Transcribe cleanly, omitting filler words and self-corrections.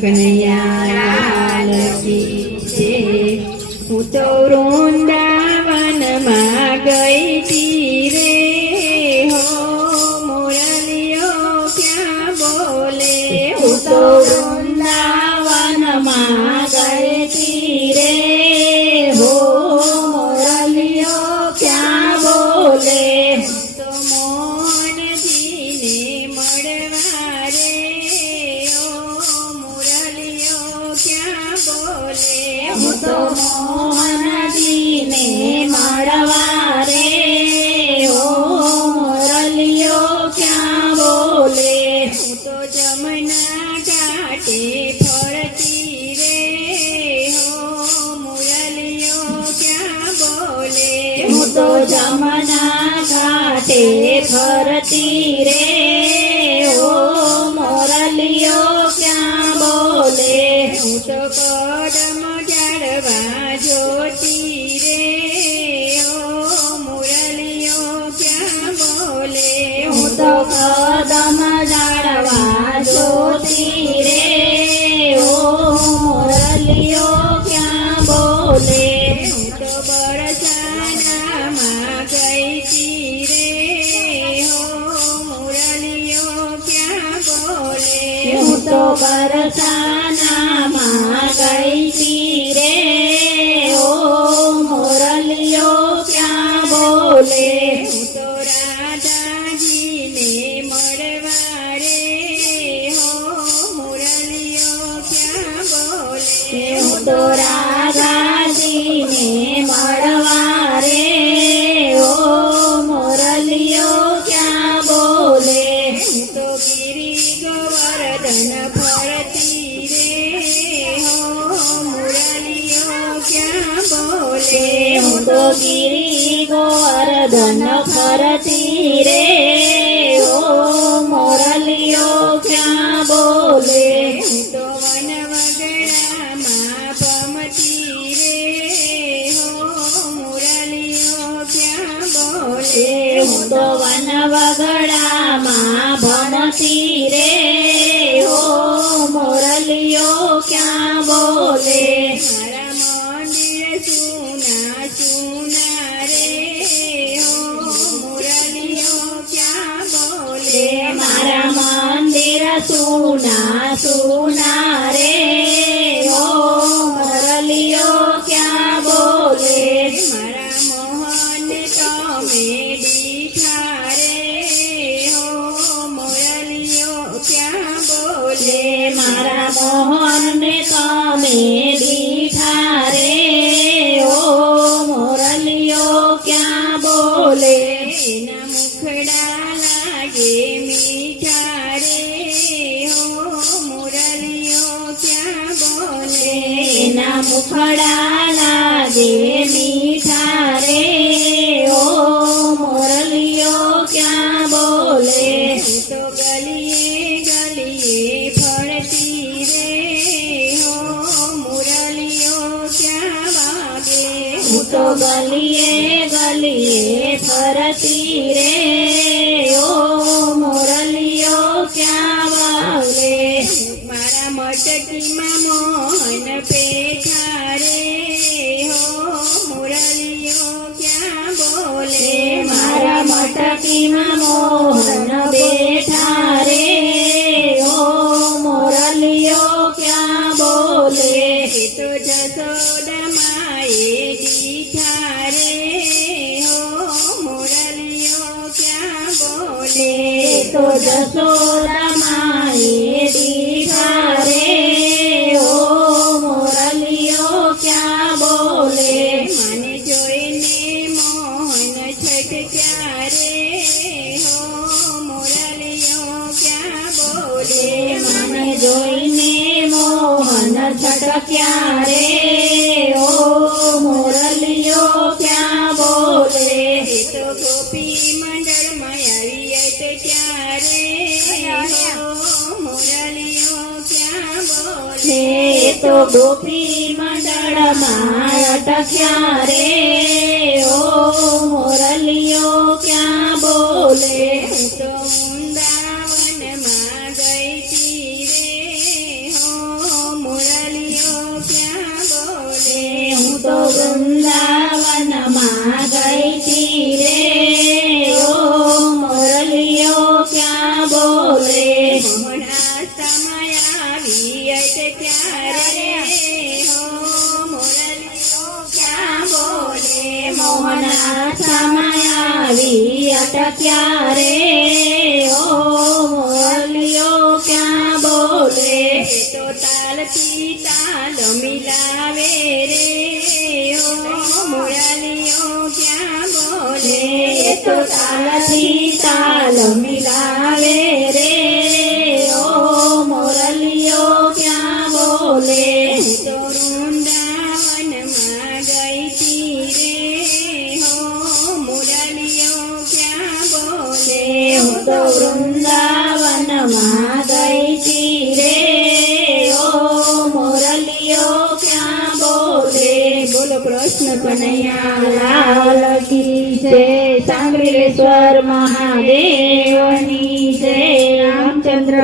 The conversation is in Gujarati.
કનૈયા લાલ કી જય। હું તો વૃંદાવનમાં ગઈ તી રે હો મુરલીઓ ક્યાં બોલે। હું તો વૃંદાવનમાં ગઈ તી રે હો મુરલીઓ ક્યાં બોલે। તો મોહનજીને મળવા રે ઓ મુરલીઓ ક્યાં બોલે। હું તો મોહનજીને મળવા રે ઓ મુરલીઓ ક્યાં બોલે। હું તો જમના ઘાટે ફરતી રે હો મુરલીઓ ક્યાં બોલે। હું તો જમના ઘાટે ફરતી રે ઓ મુરલીઓ ક્યાં બોલે। હું તો કદમ ઝાડવા જોતી રે ઓ મુરલીઓ ક્યાં બોલે। હું તો કદમ ઝાડવા જોતી રે ઓ મુરલીઓ ક્યાં બોલે। હું તો બરસાનામાં ગઈ તી રે હો મુરલીઓ ક્યાં બોલે। હું તો બરસાનામાં ગઈ તી રે ઓ મુરલીઓ ક્યાં બોલે। હું તો રાધાજીને મળવા રે હો મુરલીઓ ક્યાં બોલે। હું તો રાધાજીને મળવા રે ઓ મુરલીઓ ક્યાં બોલે। હું તો ગિરી ગોવર્ધન ફરતી રે હો મુરલીઓ ક્યાં બોલે। હું તો ગિરી ગોવર્ધન ફરતી રે ઓ મુરલીઓ ક્યાં બોલે। હું તો વનવગડામાં ભમતી રે હો મુરલીઓ ક્યાં બોલે। હું તો વનવગડામાં ભમતી રે હો મુરલીઓ ક્યાં બોલે। મારા મંદિર સુના સુના રે હો મુરલીઓ ક્યાં બોલે। મારા મંદિર સુના સુના રે હો મુરલીઓ ક્યાં બોલે। મારા મોહન તમે દીઠા રે હો મુરલીઓ ક્યાં બોલે। મારા મોહનને તમે દીઠા રે ઓ મુરલીઓ ક્યાં બોલે। એના મુખડા લાગે મીઠા રે હો મુરલીઓ ક્યાં બોલે। એના મુખડા લાગે મીઠા રે ઓ મુરલીઓ ક્યાં બોલે। હું તો ગલીએ ગલીએ ફરતી રે હો મુરલીઓ ક્યાં વાગે। હું તો ગલીએ ગલીએ ફરતી રે ઓ મુરલીઓ ક્યાં વાગે। મારા મટકીમાં મોહન પેઠા રે હો મુરલીઓ ક્યાં બોલે। મારા મટકીમાં મોહન બેઠા રે ઓ મુરલીઓ ક્યાં બોલે। એ તો જશોદા માએ દીઠા રે હો મુરલીઓ ક્યાં બોલે। તો જશોદા માએ દીઠા રે ઓ મુરલીઓ ક્યાં બોલે। મને જોઈને મોહન છટક્યા રે હો મુરલીઓ ક્યાં બોલે। મને જોઈને મોહન છટક્યા રે ઓ મુરલીઓ ક્યાં બોલે। એ તો ગોપી મંડળમાં આવી અટક્યા રે હો મુરલીઓ ક્યાં બોલે। તો ગોપી મંડળમાં અટક્યા રે ઓ મુરલીઓ ક્યાં બોલે। હું તો વૃંદાવનમાં ગઈ તી રે હો ત્યારે હો મોરલીઓ ક્યાં બોલે મોહના સમય આવી અટક્યા રે ઓ મોરલીઓ ક્યાં બોલે તો તાલથી તાલ મિલાવે રે ઓ મોરલીઓ ક્યાં બોલે તો તાલથી તાલ મિલાવે રે ઓ મોરલીઓ ક્યાં બોલે તો વૃંદાવનમાં ગઈ તી રે હો મોરલીઓ ક્યાં બોલે હું તો વૃંદાવનમાં ગઈ તી રે ઓ મોરલીઓ ક્યાં બોલે બોલો કૃષ્ણ કનૈયા લાલ કી જય સાંગરેશ્વર મહાદેવની જય રામચંદ્ર